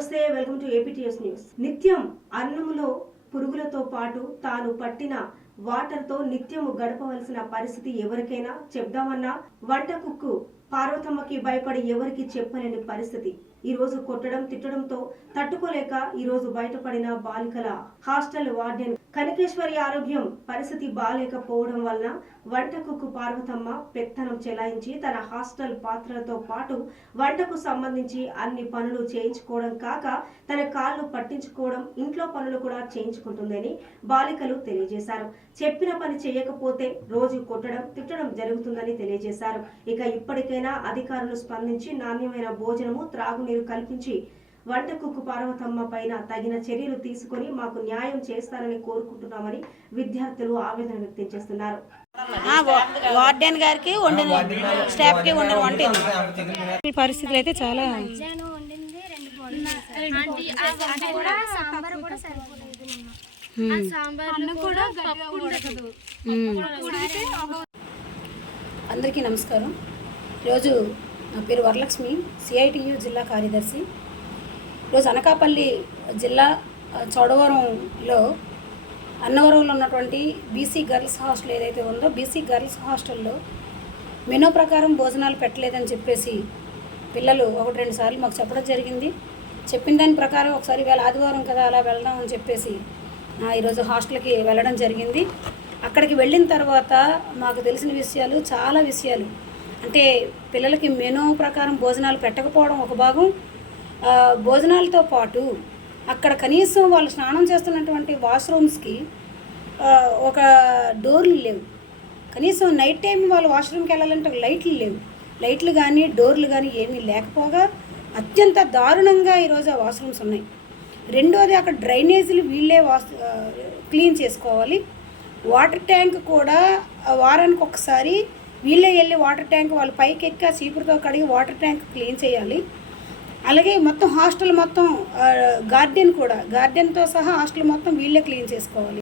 నమస్తే welcome to APTS news నిత్యం అన్నంలో పురుగులతో పాటు తాను పట్టిన వాటర్తో నిత్యము గడపవలసిన పరిస్థితి ఎవరికైనా చెప్దామన్నా వంట కుక్కు పార్వతమ్మకి భయపడి ఎవరికి చెప్పలేని పరిస్థితి. ఈ రోజు కొట్టడం తిట్టడంతో తట్టుకోలేక ఈ రోజు బయటపడిన బాలికల హాస్టల్ వార్డెన్ కనకేశ్వరి ఆరోగ్యం పరిస్థితి బాగాలేకపోవడం వలన వంట కుక్కు పార్వతమ్మ పెత్తనం చెలాయించి తన హాస్టల్ పాత్రలతో పాటు వంటకు సంబంధించి అన్ని పనులు చేయించుకోవడం కాక తన కాళ్ళు పట్టించుకోవడం ఇంట్లో పనులు కూడా చేయించుకుంటుందని బాలికలు తెలియజేశారు. చెప్పిన పని చేయకపోతే రోజు కొట్టడం తిట్టడం జరుగుతుందని తెలియజేశారు. ఇక ఇప్పటికైనా అధికారులు స్పందించి నాణ్యమైన భోజనము త్రాగునీరు కల్పించి వంట కుక్కు పార్వతమ్మ పైన తగిన చర్యలు తీసుకొని మాకు న్యాయం చేస్తారని కోరుకుంటున్నామని విద్యార్థులు ఆవేదన వ్యక్తం చేస్తున్నారు. వార్డెన్ గారికి వండిన స్టాఫ్కి వండిన పరిస్థితులు అయితే చాలా కూడా సాంబార్ కూడా సరిపోలేదు. కూడా అందరికీ నమస్కారం. ఈరోజు నా పేరు వరలక్ష్మి సిఐటియు జిల్లా కార్యదర్శి. ఈరోజు అనకాపల్లి జిల్లా చౌడవరంలో అన్నవరంలో ఉన్నటువంటి బీసీ గర్ల్స్ హాస్టల్ ఏదైతే ఉందో బీసీ గర్ల్స్ హాస్టల్లో మెనూ ప్రకారం భోజనాలు పెట్టలేదని చెప్పేసి పిల్లలు ఒకటి రెండు సార్లు మాకు చెప్పడం జరిగింది. చెప్పిన దాని ప్రకారం ఒకసారి వేళ ఆదివారం కదా అలా వెళ్దాం అని చెప్పేసి ఈరోజు హాస్టల్కి వెళ్ళడం జరిగింది. అక్కడికి వెళ్ళిన తర్వాత మాకు తెలిసిన విషయాలు చాలా విషయాలు. అంటే పిల్లలకి మెనూ ప్రకారం భోజనాలు పెట్టకపోవడం ఒక భాగం. భోజనాలతో పాటు అక్కడ కనీసం వాళ్ళు స్నానం చేస్తున్నటువంటి వాష్రూమ్స్కి ఒక డోర్లు లేవు. కనీసం నైట్ టైం వాళ్ళు వాష్రూమ్కి వెళ్ళాలంటే ఒక లైట్లు లేవు. లైట్లు కానీ డోర్లు కానీ ఏమీ లేకపోగా అత్యంత దారుణంగా ఈరోజు ఆ వాష్రూమ్స్ ఉన్నాయి. రెండోది అక్కడ డ్రైనేజీలు వీళ్ళే వాస్తు క్లీన్ చేసుకోవాలి. వాటర్ ట్యాంక్ కూడా వారానికి ఒకసారి వీళ్ళే వెళ్ళి వాటర్ ట్యాంక్ వాళ్ళు పైకి ఎక్కి ఆ చీపురుతో కడిగి వాటర్ ట్యాంక్ క్లీన్ చేయాలి. అలాగే మొత్తం హాస్టల్ మొత్తం గార్డెన్ కూడా గార్డెన్తో సహా హాస్టల్ మొత్తం వీళ్ళే క్లీన్ చేసుకోవాలి.